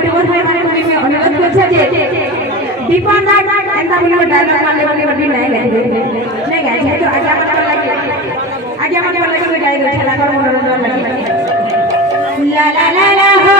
यूट्यूबर भाई माने को मैं अनुरोध करछे जे दीपन राय एंता बोले डायलॉग मारले बोले बड़ी नहीं गाय है तो आगे मन लगे गाय दो छला कर मनोरंजन लगे ला ला ला ला हो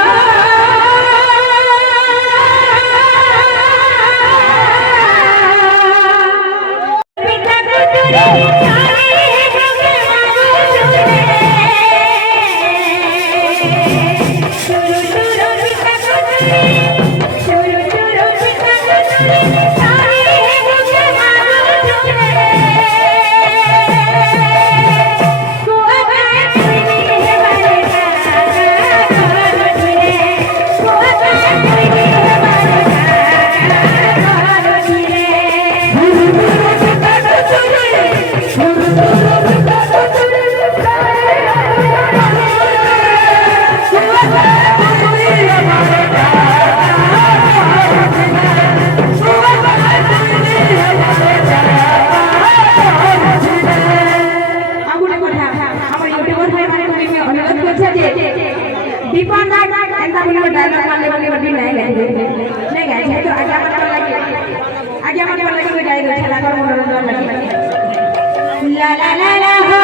दीपन राय एंता बोले डायलॉग मारले बोले बड़ी नहीं गाय है तो आगे मन लगे गाय दो छला कर मनोरंजन लगे ला ला ला ला हो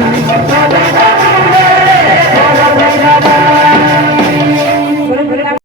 Thank you.